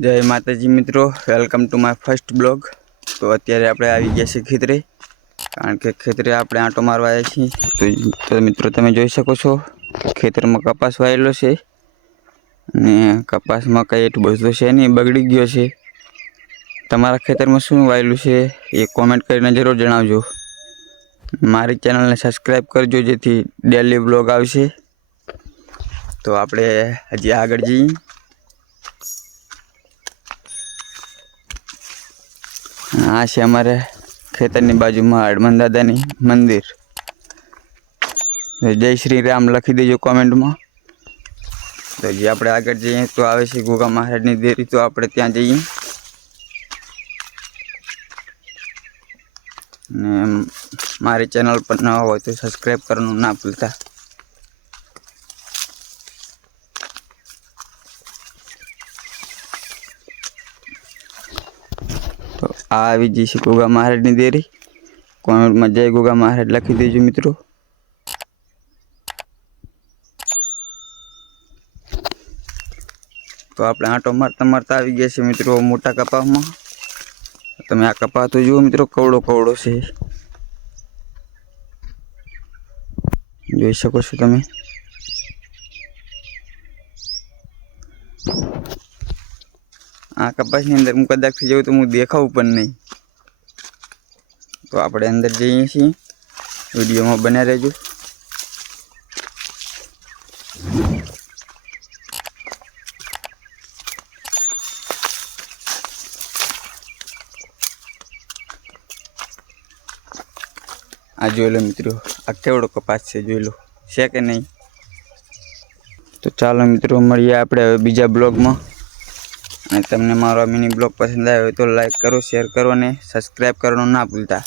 जय माताजी मित्रों, welcome to my first blog. तो अत्यारे आपणे आवी गया छे खेतरे, कारण के खेतरे आपणे आंटो मारवा आव्या छीए। तो मित्रों तमे जोई शको छो खेतरमां कपास वायेलो छे ने कपासमां कई एटલું બધું છે नहीं, बगड़ी गयो छे। तमारा खेतरमां शुं वायेलुं छे ए कॉमेंट करीने जरूर जणावजो। मारी चेनल ने सब्सक्राइब करजो जेथी डेली ब्लॉग आवशे। तो आपणे हजी आगळ जईए। आ छे अमारे खेतरनी बाजुमां हनुमान दादानी मंदिर। जय श्री राम लखी देजो कॉमेंट में। तो जी आपणे आगळ जईए तो आवे छे गोगा महाराजनी देरी। तो आपणे त्यां जईए ने मारी चेनल पर नवा होय तो सब्सक्राइब करवानुं ना भूलता। तो आवी जी छे गोगा महाराजनी देरी। कॉमेंट में जय गोगा महाराज लखी देजो मित्रों। तो आपणे आंटो मारता मारता आवी गया छे मित्रों मोटा कपासमां। तमे आ कपास तो जुओ मित्रों कवड़ो कवड़ो छे, जोई शको छो तमे। आ कपासनी अंदर हूँ कदाच थी जाऊँ तो हूँ देखाऊं पण नहीं। तो आपणे अंदर जईए छीए, विडियो में बने रहेजो। आ जोई लो मित्रों, आ केवड़ो कपास छे जोई लो, छे के नहीं। तो चालो मित्रों मळीए आपणे हवे बीजा ब्लॉग में। અને તમને મારો મિની બ્લોગ પસંદ આવ્યો હોય તો લાઈક કરો, શેર કરો અને સબસ્ક્રાઇબ કરવાનું ના ભૂલતા।